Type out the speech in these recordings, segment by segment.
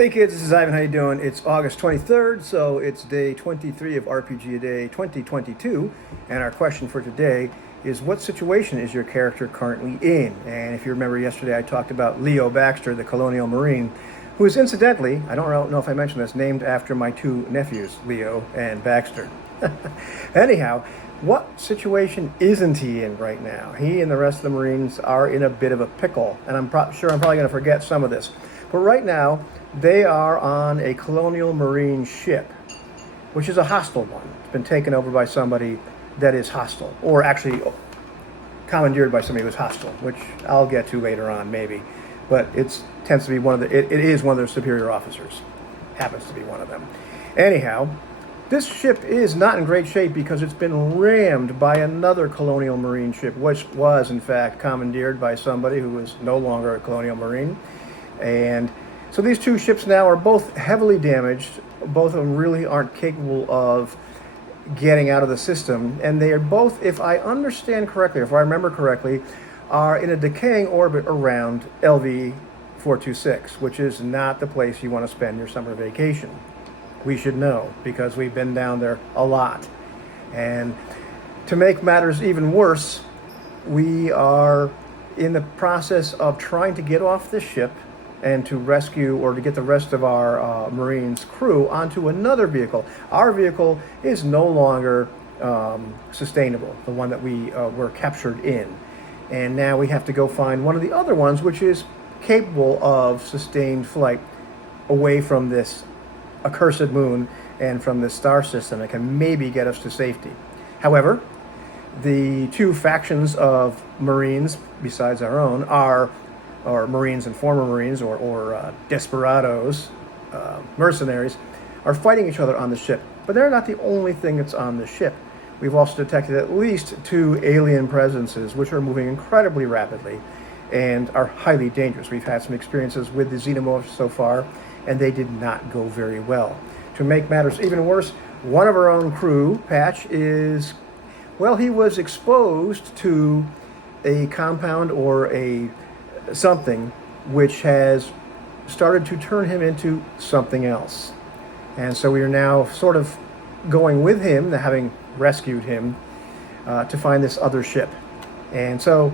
Hey kids, this is Ivan. How you doing? It's August 23rd, so it's day 23 of RPG A Day 2022. And our question for today is, what situation is your character currently in? And if you remember yesterday, I talked about Leo Baxter, the Colonial Marine, who is incidentally, I don't know if I mentioned this, named after my two nephews, Leo and Baxter. Anyhow, what situation isn't he in right now? He and the rest of the Marines are in a bit of a pickle, and I'm sure I'm probably going to forget some of this. But right now, they are on a Colonial Marine ship, which is a hostile one. It's been taken over by somebody that is hostile, or actually commandeered by somebody who's hostile, which I'll get to later on, maybe. But it tends to be it is one of their superior officers. Happens to be one of them. Anyhow, this ship is not in great shape because it's been rammed by another Colonial Marine ship, which was, in fact, commandeered by somebody who is no longer a Colonial Marine. And so these two ships now are both heavily damaged. Both of them really aren't capable of getting out of the system. And they are both, if I understand correctly, if I remember correctly, are in a decaying orbit around LV 426, which is not the place you want to spend your summer vacation. We should know because we've been down there a lot. And to make matters even worse, we are in the process of trying to get off the ship and to rescue or to get the rest of our Marines crew onto another vehicle. Our vehicle is no longer sustainable, the one that we were captured in. And now we have to go find one of the other ones which is capable of sustained flight away from this accursed moon and from this star system that can maybe get us to safety. However, the two factions of Marines, besides our own, are Marines and former Marines or desperados, mercenaries, are fighting each other on the ship. But they're not the only thing that's on the ship. We've also detected at least two alien presences, which are moving incredibly rapidly and are highly dangerous. We've had some experiences with the xenomorphs so far, and they did not go very well. To make matters even worse, one of our own crew, Patch, he was exposed to a compound or something which has started to turn him into something else. And so we are now sort of going with him, having rescued him, to find this other ship. And so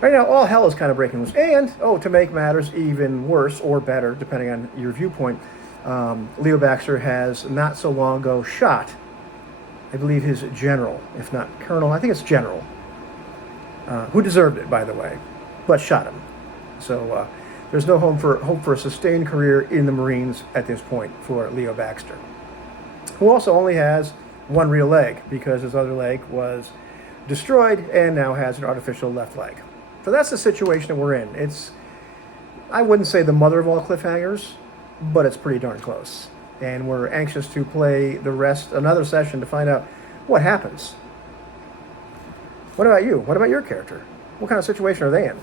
right now all hell is kind of breaking loose. And, to make matters even worse or better, depending on your viewpoint, Leo Baxter has not so long ago shot, I believe, his general, if not colonel, I think it's general, who deserved it, by the way, but shot him. So there's no hope for a sustained career in the Marines at this point for Leo Baxter, who also only has one real leg because his other leg was destroyed and now has an artificial left leg. So that's the situation that we're in. It's, I wouldn't say the mother of all cliffhangers, but it's pretty darn close. And we're anxious to play another session to find out what happens. What about you? What about your character? What kind of situation are they in?